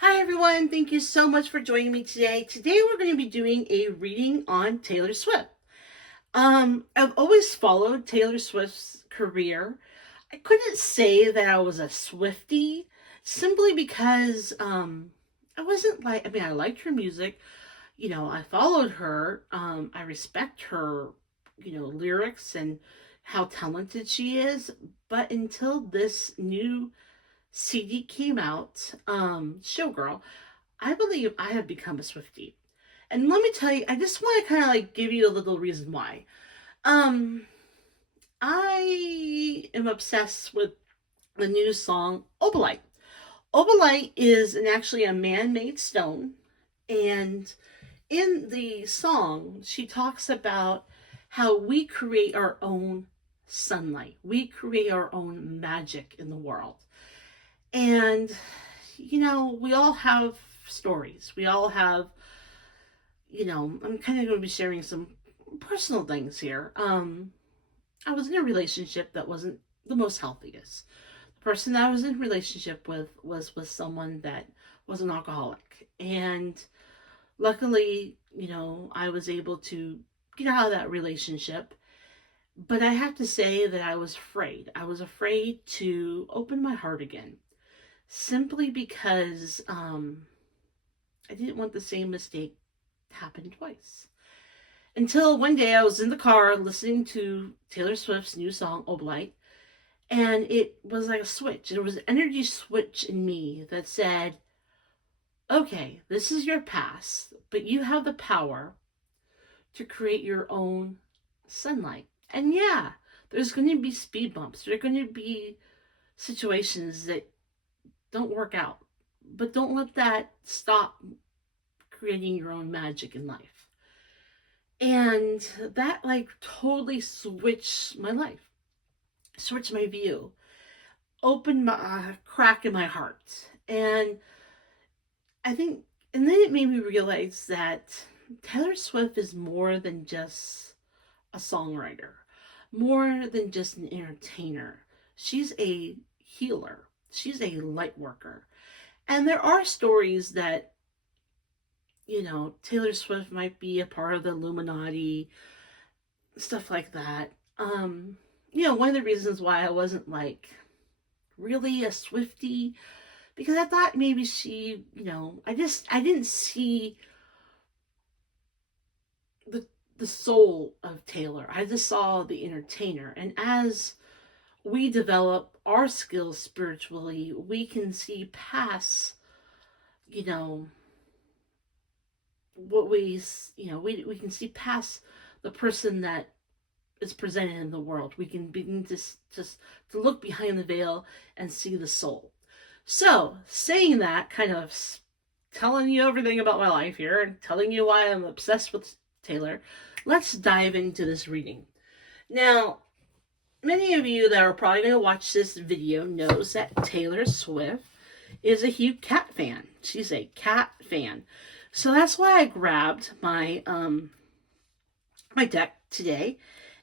Hi everyone, thank you so much for joining me today. Today we're going to be doing a reading on Taylor Swift. I've always followed Taylor Swift's career. I couldn't say that I was a Swiftie simply because I wasn't I liked her music. I followed her. I respect her, lyrics and how talented she is. But until this new CD came out, Showgirl, I believe I have become a Swiftie. And let me tell you, I just want to kind of give you a little reason why. Um, I am obsessed with the new song Opalite. Opalite is actually a man-made stone, and in the song, she talks about how we create our own sunlight. We create our own magic in the world. And we all have stories. We all have, I'm kind of going to be sharing some personal things here. I was in a relationship that wasn't the most healthiest. The person that I was in a relationship with was with someone that was an alcoholic. And luckily, I was able to get out of that relationship. But I have to say that I was afraid. I was afraid to open my heart again simply because I didn't want the same mistake to happen twice. Until one day I was in the car listening to Taylor Swift's new song, Oblight, and it was like a switch. There was an energy switch in me that said, okay, this is your past, but you have the power to create your own sunlight. And yeah, there's going to be speed bumps. There are going to be situations that don't work out. But don't let that stop creating your own magic in life. And that totally switched my life, switched my view, opened my crack in my heart. And I think, and then it made me realize that Taylor Swift is more than just a songwriter, more than just an entertainer. She's a healer. She's a light worker. And there are stories that, Taylor Swift might be a part of the Illuminati, stuff like that. One of the reasons why I wasn't really a Swiftie, because I thought maybe she, I didn't see the soul of Taylor. I just saw the entertainer. And as we develop our skills spiritually, we can see past, you know, what we can see past the person that is presented in the world. We can begin to look behind the veil and see the soul. So, saying that, kind of telling you everything about my life here and telling you why I'm obsessed with Taylor, let's dive into this reading. Now, many of you that are probably going to watch this video knows that Taylor Swift is a huge cat fan. She's a cat fan. So that's why I grabbed my my deck today,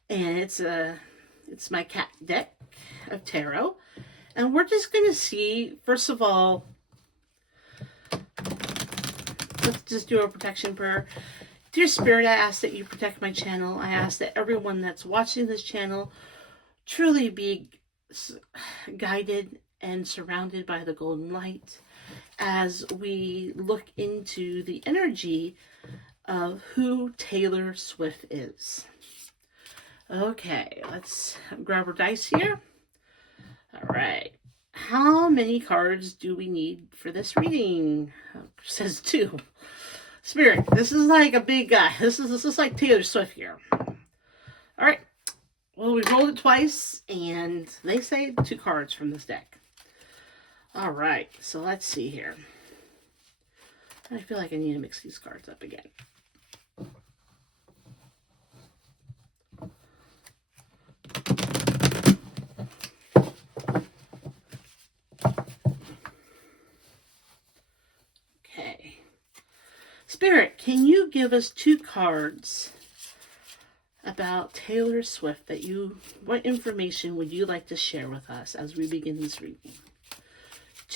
and it's my cat deck of tarot, and we're just gonna see. First of all, let's just do a protection prayer. Dear Spirit, I ask that you protect my channel. I ask that everyone that's watching this channel truly be guided and surrounded by the golden light as we look into the energy of who Taylor Swift is. Okay, let's grab our dice here. All right. How many cards do we need for this reading? It says 2. Spirit, this is like a big guy. This is like Taylor Swift here. All right. Well, we rolled it twice, and they say 2 cards from this deck. All right, so let's see here. I feel like I need to mix these cards up again. Okay. Spirit, can you give us 2 cards about Taylor Swift what information would you like to share with us as we begin this reading?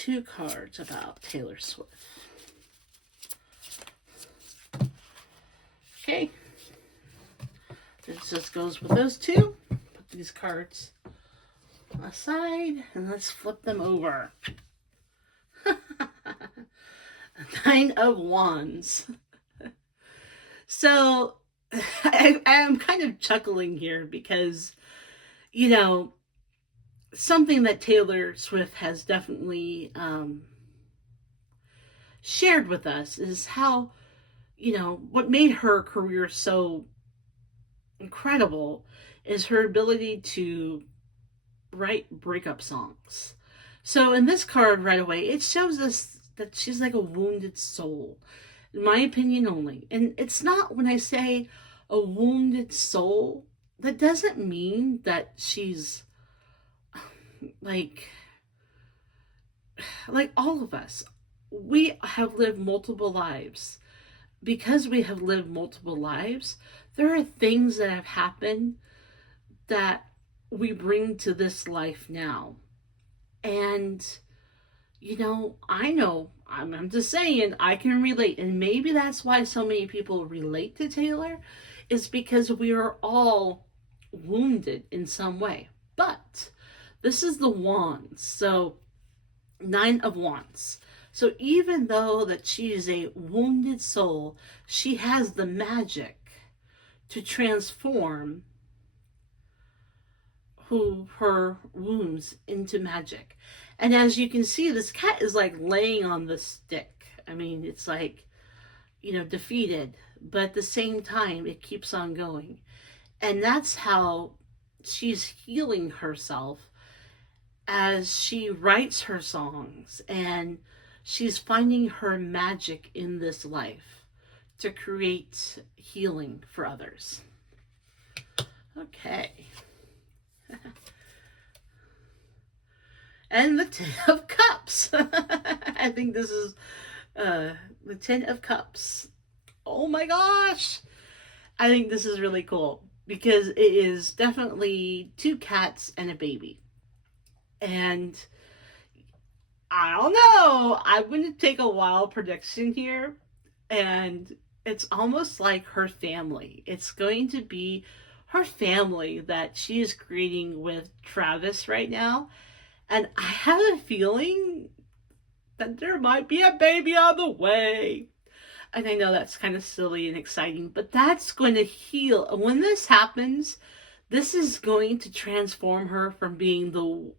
2 cards about Taylor Swift. Okay. This just goes with those 2. Put these cards aside and let's flip them over. 9 of Wands. So I am kind of chuckling here because, you know, something that Taylor Swift has definitely shared with us is how, you know, what made her career so incredible is her ability to write breakup songs. So in this card right away, it shows us that she's like a wounded soul, in my opinion only. And it's not, when I say a wounded soul, that doesn't mean that she's like all of us. We have lived multiple lives. Because we have lived multiple lives, there are things that have happened that we bring to this life now. And, you know, I'm just saying, I can relate. And maybe that's why so many people relate to Taylor, is because we are all wounded in some way. But this is the Wands. So 9 of Wands. So even though that she is a wounded soul, she has the magic to transform her wounds into magic. And as you can see, this cat is like laying on the stick. I mean, it's like, you know, defeated, but at the same time, it keeps on going. And that's how she's healing herself as she writes her songs, and she's finding her magic in this life to create healing for others. Okay. And the 10 of Cups. I think this is the 10 of Cups. Oh my gosh. I think this is really cool because it is definitely 2 cats and a baby. And I don't know, I'm going to take a wild prediction here, and it's almost like her family. It's going to be her family that she is creating with Travis right now. And I have a feeling that there might be a baby on the way. And I know that's kind of silly and exciting, but that's going to heal. And when this happens, this is going to transform her from being the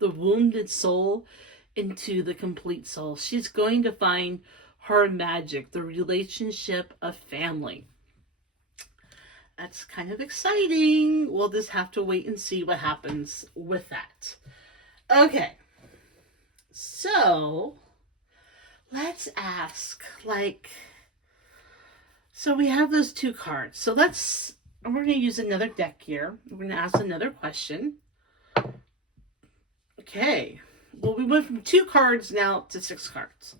wounded soul into the complete soul. She's going to find her magic, the relationship of family. That's kind of exciting. We'll just have to wait and see what happens with that. Okay. So, let's ask, so we have those 2 cards. So we're going to use another deck here. We're going to ask another question. Okay. Well, we went from 2 cards now to 6 cards.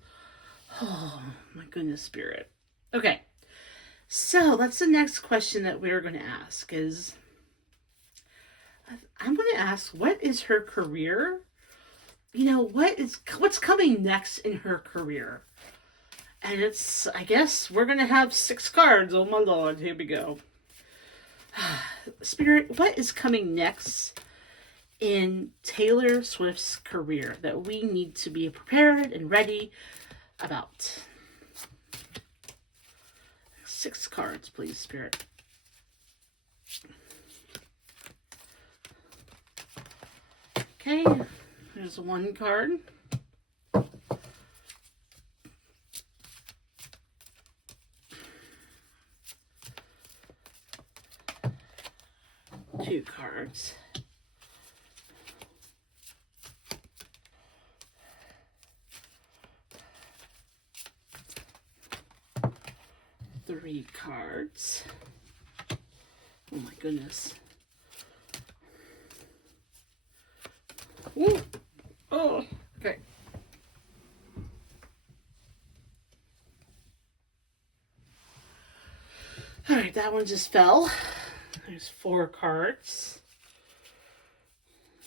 Oh, my goodness, Spirit. Okay. So that's the next question that we're going to ask is, I'm going to ask, what is her career? You know, what's coming next in her career? And it's, I guess we're going to have 6 cards. Oh my Lord, here we go. Spirit, what is coming next in Taylor Swift's career that we need to be prepared and ready about? 6 cards, please, Spirit. Okay, there's 1 card. 2 cards. 3 cards. Oh my goodness. Ooh. Oh, okay. All right, that one just fell. There's 4 cards.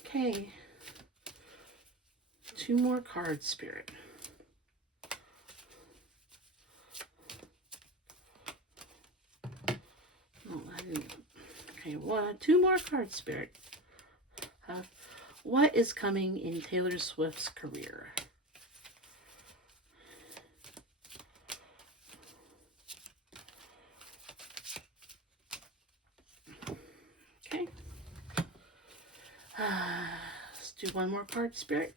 Okay. two more cards, Spirit. Oh, I didn't. Okay, two more cards, Spirit. What is coming in Taylor Swift's career? Okay. Let's do one more card, Spirit.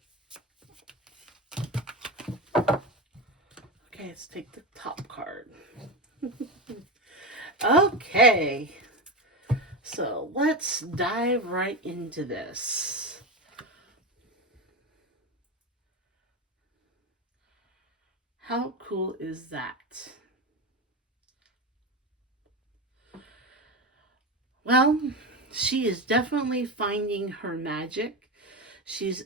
Okay, let's take the top card. Okay. So let's dive right into this. How cool is that? Well, she is definitely finding her magic. She's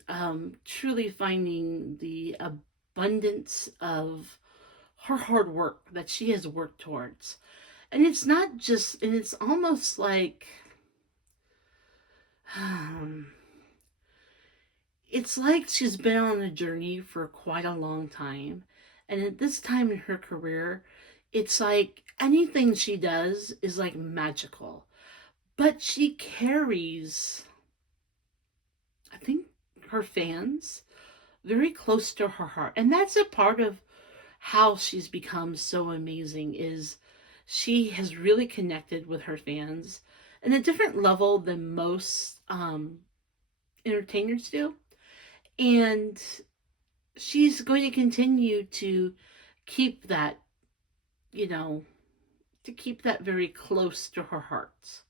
truly finding the abundance of her hard work that she has worked towards. And it's not just, and it's almost like, it's like she's been on a journey for quite a long time. And at this time in her career, it's like anything she does is like magical. But she carries, I think, her fans very close to her heart. And that's a part of how she's become so amazing, is she has really connected with her fans in a different level than most entertainers do. And she's going to continue to keep that, to keep that very close to her heart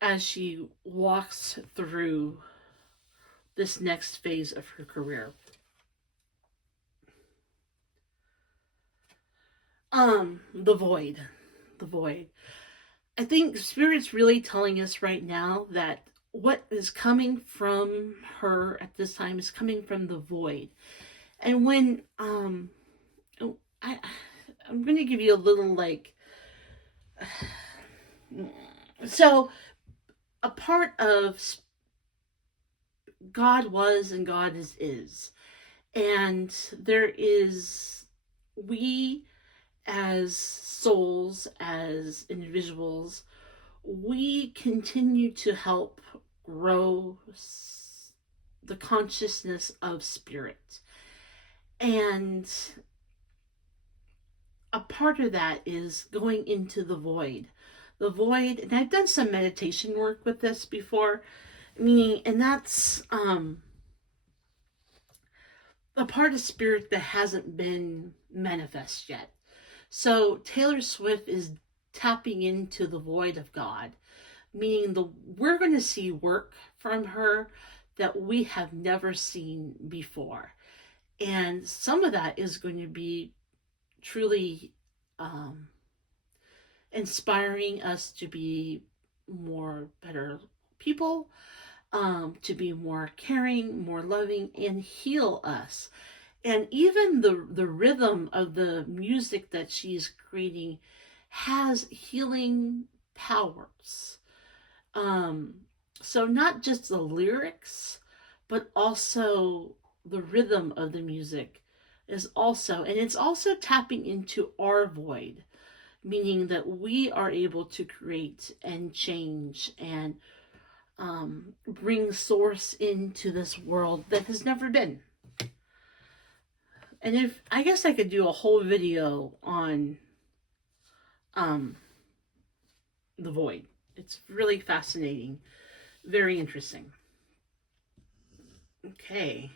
as she walks through this next phase of her career. The void. The void. I think Spirit's really telling us right now that what is coming from her at this time is coming from the void. And when I'm going to give you a little like so a part of God was and God is. And there is, we as souls, as individuals, we continue to help grow the consciousness of spirit. And a part of that is going into the void. The void, and I've done some meditation work with this before, meaning, and that's a part of spirit that hasn't been manifest yet. So Taylor Swift is tapping into the void of God, meaning we're going to see work from her that we have never seen before. And some of that is going to be truly inspiring us to be better people, to be more caring, more loving, and heal us. And even the rhythm of the music that she's creating has healing powers. So not just the lyrics, but also the rhythm of the music is also, and it's also tapping into our void, meaning that we are able to create and change and bring source into this world that has never been. And if I guess I could do a whole video on the void. It's really fascinating, very interesting. Okay.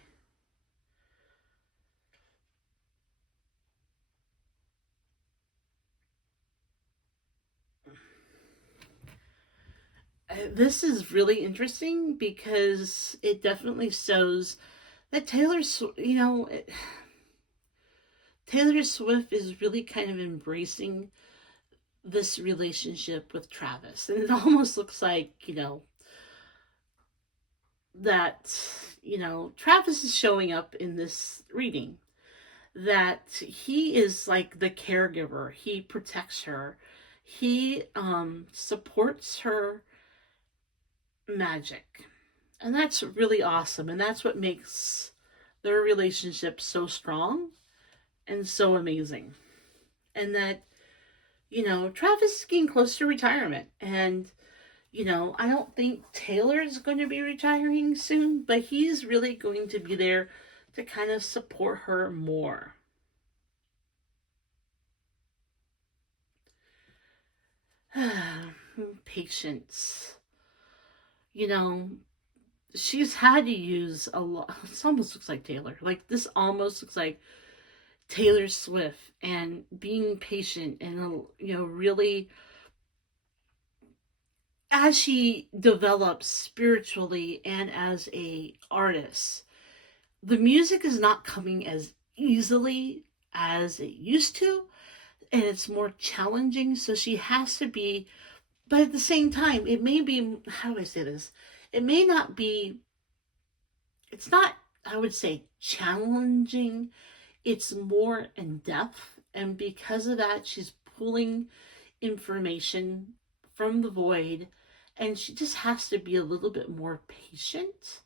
This is really interesting because it definitely shows that Taylor Swift is really kind of embracing this relationship with Travis. And it almost looks like, that, Travis is showing up in this reading. That he is like the caregiver. He protects her. He supports her magic. And that's really awesome. And that's what makes their relationship so strong and so amazing. And that, Travis is getting close to retirement. And, I don't think Taylor is going to be retiring soon, but he's really going to be there to kind of support her more. Patience. You know, she's had to use a lot. This almost looks like Taylor. Like, this almost looks like Taylor Swift, and being patient and, really, as she develops spiritually and as a artist, the music is not coming as easily as it used to, and it's more challenging. So she has to be, but at the same time, it may be, how do I say this? It may not be, it's not, I would say, challenging. It's more in depth. And because of that, she's pulling information from the void, and she just has to be a little bit more patient.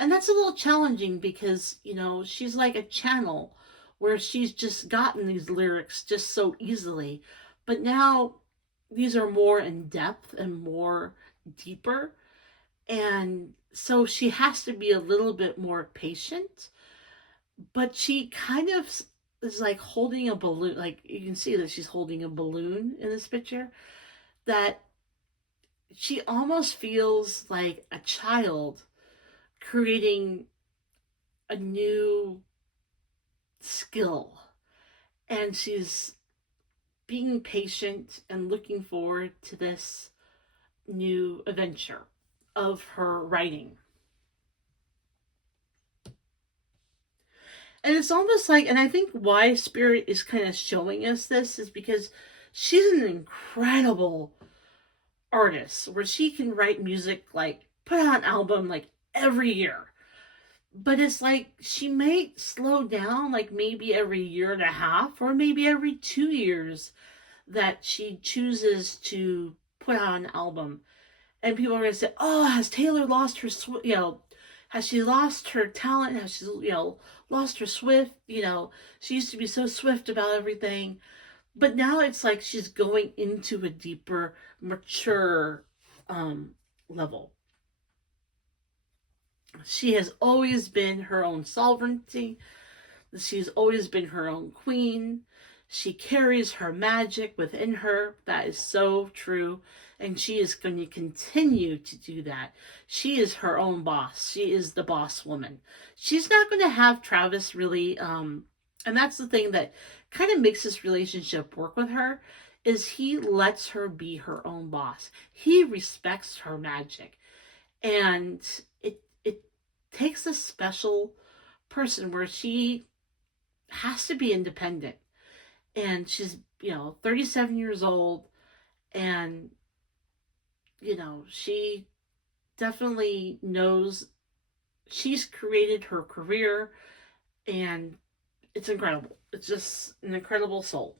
And that's a little challenging because, she's like a channel where she's just gotten these lyrics just so easily. But now these are more in depth and more deeper. And so she has to be a little bit more patient. But she kind of is like holding a balloon. Like, you can see that she's holding a balloon in this picture. That she almost feels like a child creating a new skill, and she's being patient and looking forward to this new adventure of her writing. And it's almost like, and I think why Spirit is kind of showing us this is because she's an incredible artist where she can write music, like put out an album like every year. But it's like she may slow down, like maybe every year and a half or maybe every 2 years, that she chooses to put out an album. And people are going to say, oh, has Taylor lost her, has she lost her talent? Has she, lost her Swift? She used to be so swift about everything. But now it's like she's going into a deeper, mature level. She has always been her own sovereignty. She's always been her own queen. She carries her magic within her. That is so true. And she is going to continue to do that. She is her own boss. She is the boss woman. She's not going to have Travis really, and that's the thing that kind of makes this relationship work with her, is he lets her be her own boss. He respects her magic. And it takes a special person where she has to be independent. And she's, 37 years old, and, she definitely knows she's created her career, and it's incredible. It's just an incredible soul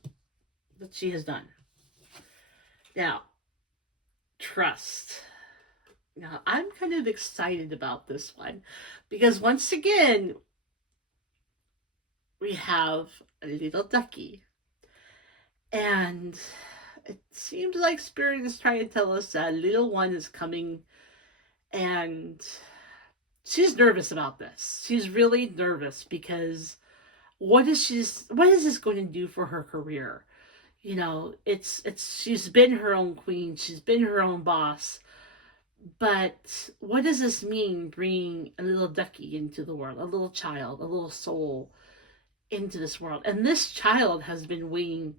that she has done. Now, trust. Now, I'm kind of excited about this one because once again, we have a little ducky. And it seems like Spirit is trying to tell us that little one is coming, and she's nervous about this. She's really nervous because what is this going to do for her career? It's she's been her own queen, she's been her own boss, but what does this mean, bringing a little ducky into the world, a little child, a little soul into this world? And this child has been waiting,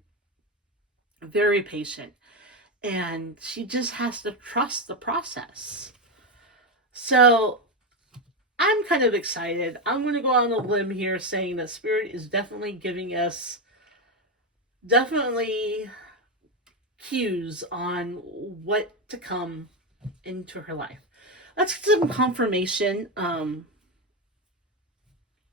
very patient, and she just has to trust the process. So I'm kind of excited. I'm going to go on a limb here saying that Spirit is definitely giving us cues on what to come into her life. Let's get some confirmation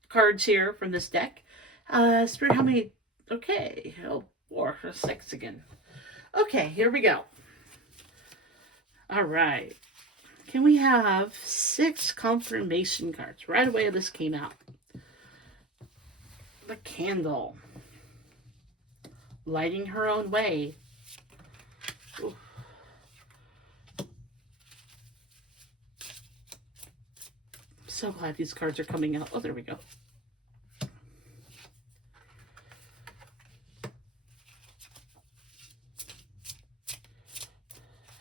cards here from this deck. Spirit, how many? Okay. Oh, 4 or 6 again. Okay, here we go. All right. Can we have 6 confirmation cards? Right away this came out. the candle. Lighting her own way. Ooh. So glad these cards are coming out. Oh, there we go.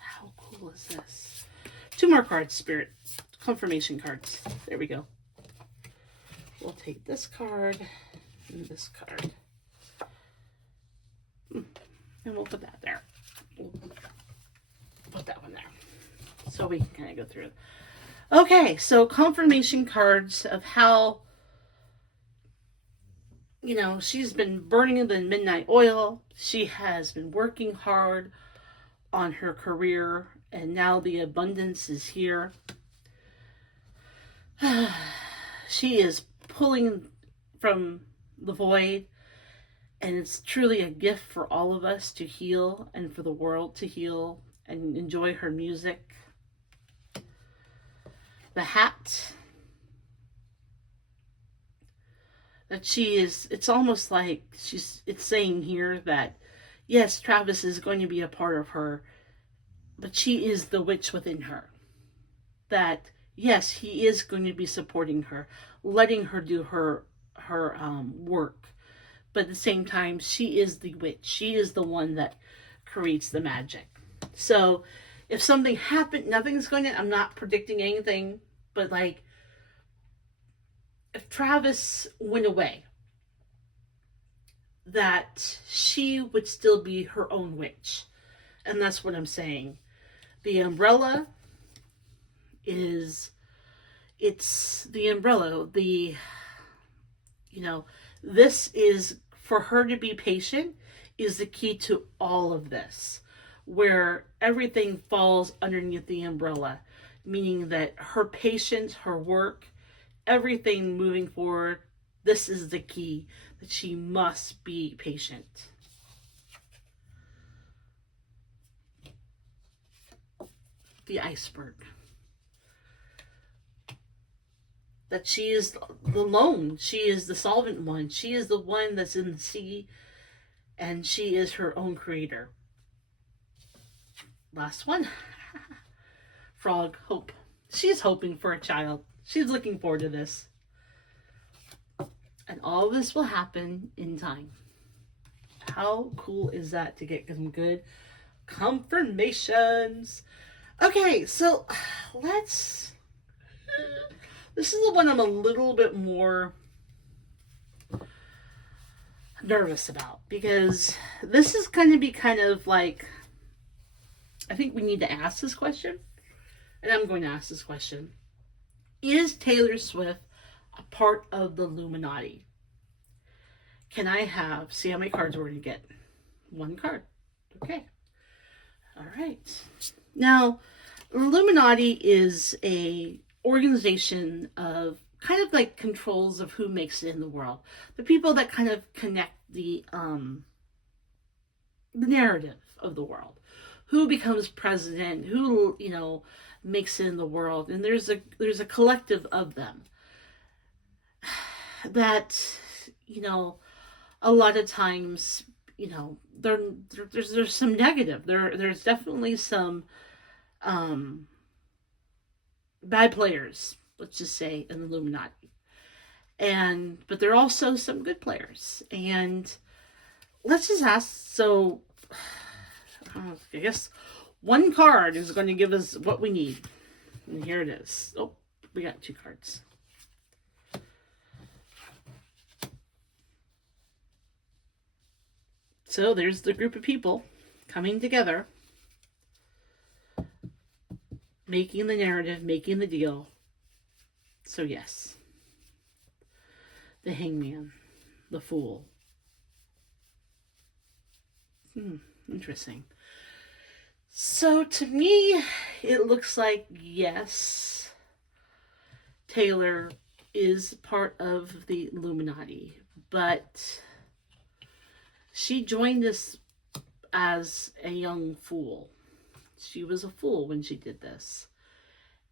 How cool is this? 2 more cards, Spirit. Confirmation cards. There we go. We'll take this card and this card. And we'll put that there. We'll put that one there. So we can kind of go through it. Okay, so confirmation cards of how, you know, she's been burning the midnight oil. She has been working hard on her career, and now the abundance is here. She is pulling from the void, and it's truly a gift for all of us to heal and for the world to heal and enjoy her music. The hat that she is, it's almost like it's saying here that yes, Travis is going to be a part of her, but she is the witch within her. That yes, he is going to be supporting her, letting her do her work, but at the same time, she is the witch. She is the one that creates the magic. So if something happened, nothing's going to, I'm not predicting anything, but like, if Travis went away, that she would still be her own witch. And that's what I'm saying. The umbrella is, it's the umbrella, the, you know, this is, for her to be patient is the key to all of this, where everything falls underneath the umbrella, meaning that her patience, her work, everything moving forward, this is the key, that she must be patient. The iceberg. That she is the lone, she is the solvent one, she is the one that's in the sea, and she is her own creator. Last one. Frog, hope. She's hoping for a child. She's looking forward to this. And all of this will happen in time. How cool is that to get some good confirmations? Okay, so let's... This is the one I'm a little bit more nervous about, because this is going to be kind of like, I think we need to ask this question, and I'm going to ask this question. Is Taylor Swift a part of the Illuminati? Can I have, see how many cards we're going to get? 1 card. Okay. All right. Now, Illuminati is a organization of kind of like controls of who makes it in the world. The people that kind of connect the narrative of the world. Who becomes president, who, you know, makes it in the world. And there's a collective of them that, you know, a lot of times, you know, there's some negative. There's definitely some bad players, let's just say, in the Illuminati. But there are also some good players. And let's just ask, so I guess 1 card is going to give us what we need. And here it is. Oh, we got 2 cards. So there's the group of people coming together, making the narrative, making the deal. So yes, the hangman, the fool. Interesting. So to me, it looks like yes, Taylor is part of the Illuminati, but she joined us as a young fool. She was a fool when she did this.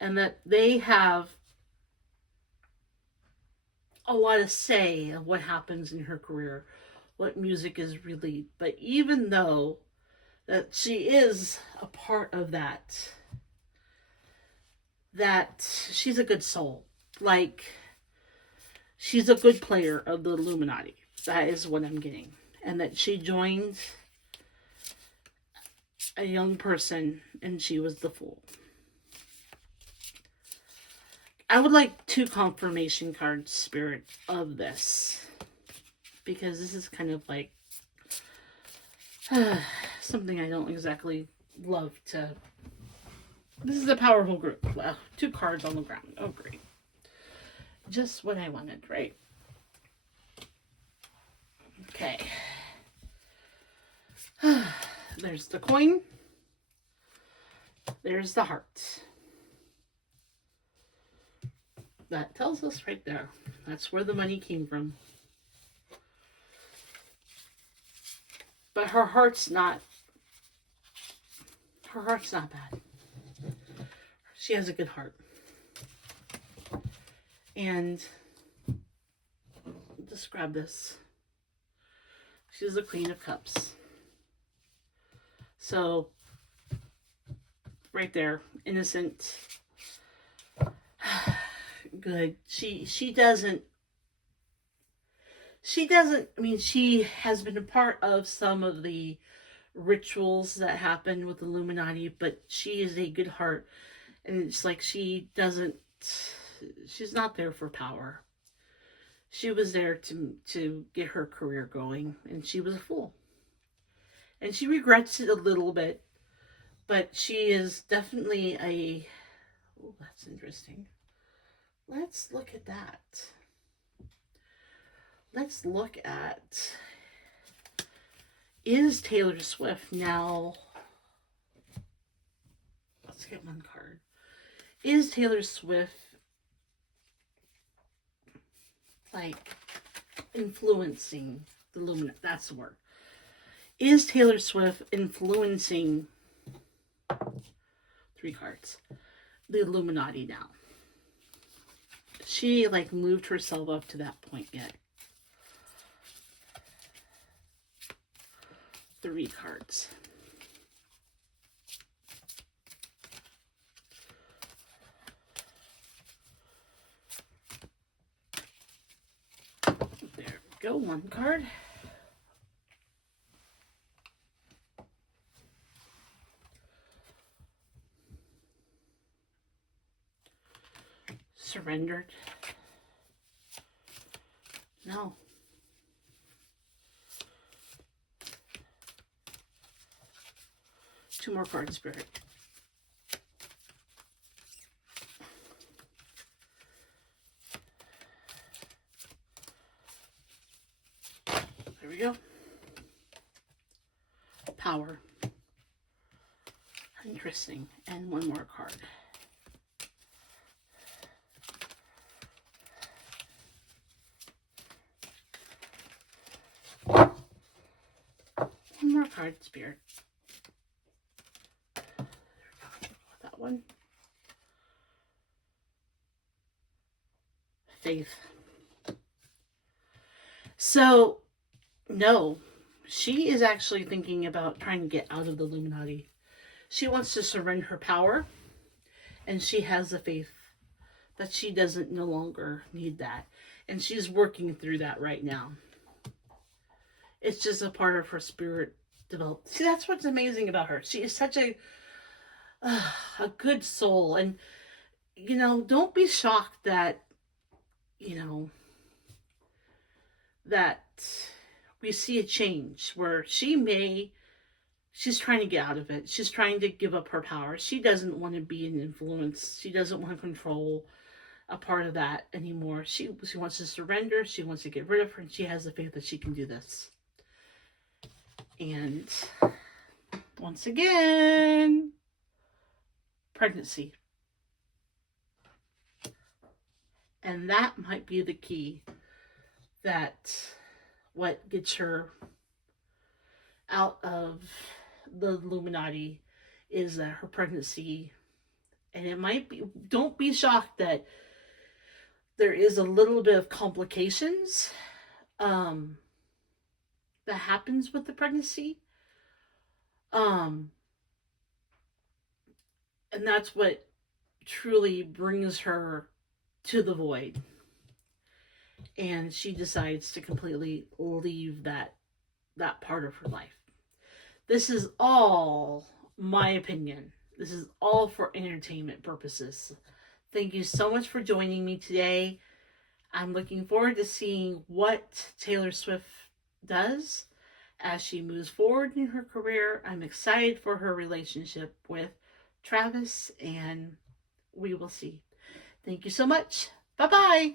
And that they have a lot of say of what happens in her career, what music is really. But even though that she is a part of that, that she's a good soul. Like, she's a good player of the Illuminati. That is what I'm getting. And that she joined a young person and she was the fool. I would like 2 confirmation cards, Spirit, of this. Because this is kind of like something I don't exactly love to. This is a powerful group. Well, 2 cards on the ground. Oh, great. Just what I wanted, right? Okay. There's the coin. There's the heart. That tells us right there. That's where the money came from. But her heart's not bad. She has a good heart. And just grab this. She's the Queen of Cups. So, right there, innocent, good. She doesn't, I mean, she has been a part of some of the rituals that happen with Illuminati, but she is a good heart. And it's like she's not there for power. She was there to get her career going, and she was a fool. And she regrets it a little bit, but she is definitely a... Oh, that's interesting. Let's look at that. Let's look at... Is Taylor Swift now... Let's get one card. Is Taylor Swift like influencing the Illuminati? That's the word. Is Taylor Swift influencing 3 cards? The Illuminati now. She like moved herself up to that point yet. 3 cards. There we go, 1 card. Surrendered. No. Two more cards, Spirit. There we go. Power. Interesting. And 1 more card. One more card, Spirit. There we go. That one. Faith. So, no, she is actually thinking about trying to get out of the Illuminati. She wants to surrender her power, and she has the faith that she doesn't no longer need that. And she's working through that right now. It's just a part of her spirit developed. See, that's what's amazing about her. She is such a good soul. And, you know, don't be shocked that, you know, that we see a change where she's trying to get out of it. She's trying to give up her power. She doesn't want to be an influence. She doesn't want to control a part of that anymore. She wants to surrender. She wants to get rid of her. And she has the faith that she can do this. And once again, pregnancy. And that might be the key. That what gets her out of the Illuminati is that her pregnancy. And it might be, don't be shocked that there is a little bit of complications um, that happens with the pregnancy. Um, and that's what truly brings her to the void. And she decides to completely leave that part of her life. This is all my opinion. This is all for entertainment purposes. Thank you so much for joining me today. I'm looking forward to seeing what Taylor Swift does as she moves forward in her career. I'm excited for her relationship with Travis, and we will see. Thank you so much. Bye bye.